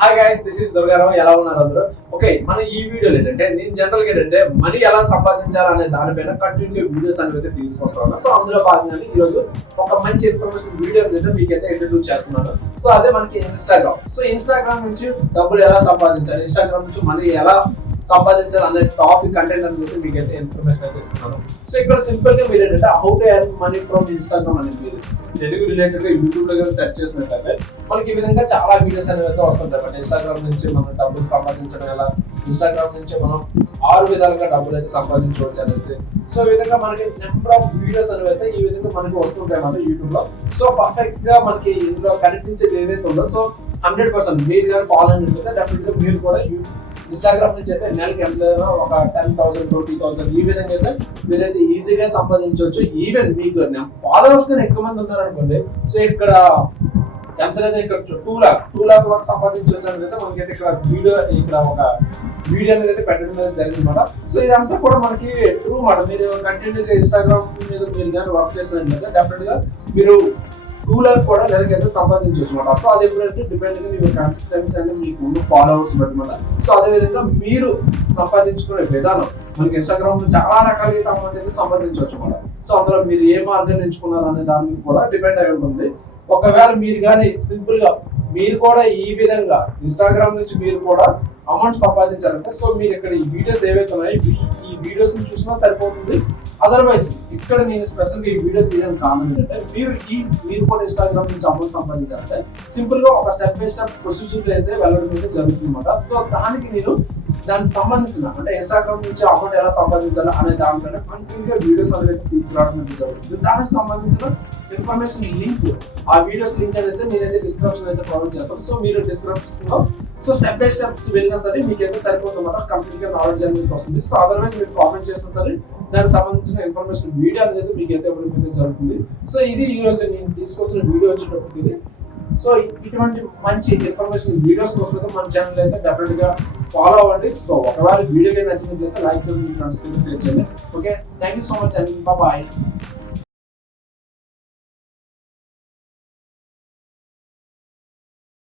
Hi guys, this is Durgarao. ఎలా ఉన్నారు అందరూ? ఓకే, మన ఈ వీడియోలో ఏంటంటే నేను జనరల్ గా ఏంటంటే మనీ ఎలా సంపాదించాలనే దానిపైన కంటిన్యూ వీడియోస్ అనేది తీసుకొస్తాను. సో అందులో భాగంగా ఈ రోజు ఒక మంచి ఇన్ఫర్మేషన్ వీడియో అయితే మీకైతే ఇంట్రడ్యూస్ చేస్తున్నాను. సో అదే మనకి ఇన్స్టాగ్రామ్. సో ఇన్స్టాగ్రామ్ నుంచి డబ్బులు ఎలా సంపాదించాలి, ఇన్స్టాగ్రామ్ నుంచి మనీ ఎలా సంపాదించాలి అనే టాపిక్ కంటెంట్ అనేది మీకైతే ఇన్ఫర్మేషన్ అయితే ఇస్తున్నాను. సో ఇక్కడ సింపుల్ గా మీరు ఏంటంటే how to earn money from Instagram అనేది మీరు తెలుగు రిలేటెడ్ గా యూట్యూబ్ లో సెర్చ్ చేసినట్లయితే మనకి ఈ విధంగా చాలా వీడియోస్ అనేవి అయితే వస్తుంటాయి. బట్ ఇన్స్టాగ్రామ్ నుంచి మనం డబ్బులు సంపాదించడం ఎలా, ఇన్స్టాగ్రామ్ నుంచి మనం 6 విధాలుగా డబ్బులు అయితే సంపాదించవచ్చు అనేసి. సో ఈ విధంగా మనకి నెంబర్ ఆఫ్ వీడియోస్ అనేవి అయితే ఈ విధంగా మనకి వస్తుంటాయి అన్నమాట యూట్యూబ్ లో. సో పర్ఫెక్ట్ గా మనకి ఇందులో కనిపించేది ఏదైతే ఉందో సో 100% మీరు కానీ ఫాలో అయినట్లయితే డెఫినెట్ గా మీరు కూడా ఇన్స్టాగ్రామ్ నుంచి అయితే నెలకి ఎంత ఒక 10,000 20,000 ఈ విధంగా అయితే మీరైతే ఈజీగా సంపాదించవచ్చు. ఈవెన్ మీకు ఫాలోవర్స్ కానీ ఎక్కువ మంది ఉన్నారనుకోండి, సో ఇక్కడ ఎంతైతే ఇక్కడ 2 lakh వరకు సంపాదించవచ్చు అనేది అయితే మనకైతే ఇక్కడ ఒక వీడియో అనేది అయితే పెట్టడం అనేది జరిగింది అనమాట. సో ఇదంతా కూడా మనకి ట్రూ మాట. మీరు కంటిన్యూగా ఇన్స్టాగ్రామ్ మీద మీరు కానీ వర్క్ చేసినట్లయితే డెఫినెట్ గా మీరు 2 lakh కూడా నెలకైతే సంపాదించవచ్చు అనమాట. సో అది ఎప్పుడంటే డిపెండ్ గా మీకు కన్సిస్టెన్సీ అనేది మీకు ఉన్న ఫాలోవర్స్ బట్టి. సో అదే విధంగా మీరు సంపాదించుకునే విధానం మనకి ఇన్స్టాగ్రామ్ లో చాలా రకాలుగా అమౌంట్ అయితే సంపాదించవచ్చు అనమాట. సో అందులో మీరు ఏ మార్గాన్ని ఎంచుకున్నారు అనే దాని మీద కూడా డిపెండ్ అయి ఉంటుంది. ఒకవేళ మీరు కానీ సింపుల్ గా మీరు కూడా ఈ విధంగా ఇన్స్టాగ్రామ్ నుంచి మీరు కూడా అమౌంట్ సంపాదించాలంటే సో మీరు ఇక్కడ ఈ వీడియోస్ ఏవైతే ఉన్నాయో ఈ వీడియోస్ ని చూసినా సరిపోతుంది. అదర్వైజ్ ఇక్కడ నేను స్పెషల్ గా ఈ వీడియో తీయడానికి కారణం ఏంటంటే మీరు కూడా ఇన్స్టాగ్రామ్ నుంచి అమౌంట్ సంపాదించాలంటే సింపుల్ గా ఒక స్టెప్ బై స్టెప్ ప్రొసీజర్ అయితే వెళ్ళడం అయితే జరుగుతుంది అనమాట. సో దానికి సంబంధించిన అంటే ఇన్స్టాగ్రామ్ నుంచి అమౌంట్ ఎలా సంపాదించాలి అనే దానిపైన కంటిన్యూగా వీడియోస్ అనేది తీసుకురావడం అయితే జరుగుతుంది. దానికి సంబంధించిన ఇన్ఫర్మేషన్ లింక్, ఆ వీడియోస్ లింక్ అయితే నేనైతే డిస్క్రిప్షన్ అయితే ప్రొవైడ్ చేస్తాను. సో మీరు డిస్క్రిప్షన్ లో సో స్టెప్ బై స్టెప్స్ వెళ్ళినా సరే మీకైతే సరిపోతుంది అన్నమాట. కంప్లీట్ గా నాలెడ్జ్ అనేది వస్తుంది. సో అదర్వైజ్ మీరు కామెంట్ చేసినా సరే దానికి సంబంధించిన ఇన్ఫర్మేషన్ వీడియో అనేది మీకైతే ఇవ్వడం జరుగుతుంది. సో ఇది ఈ రోజు నేను తీసుకొచ్చిన వీడియో వచ్చేటప్పుడు ఇది. సో ఇటువంటి మంచి ఇన్ఫర్మేషన్ వీడియోస్ కోసం అయితే మన ఛానల్ అయితే డెఫినెట్ గా ఫాలో అవ్వండి. సో ఒకవేళ వీడియో నచ్చినట్లయితే లైక్ చేయండి, మీ ఫ్రెండ్స్ కి షేర్ చేయండి. Okay, thank you so much అండి. బాయ్.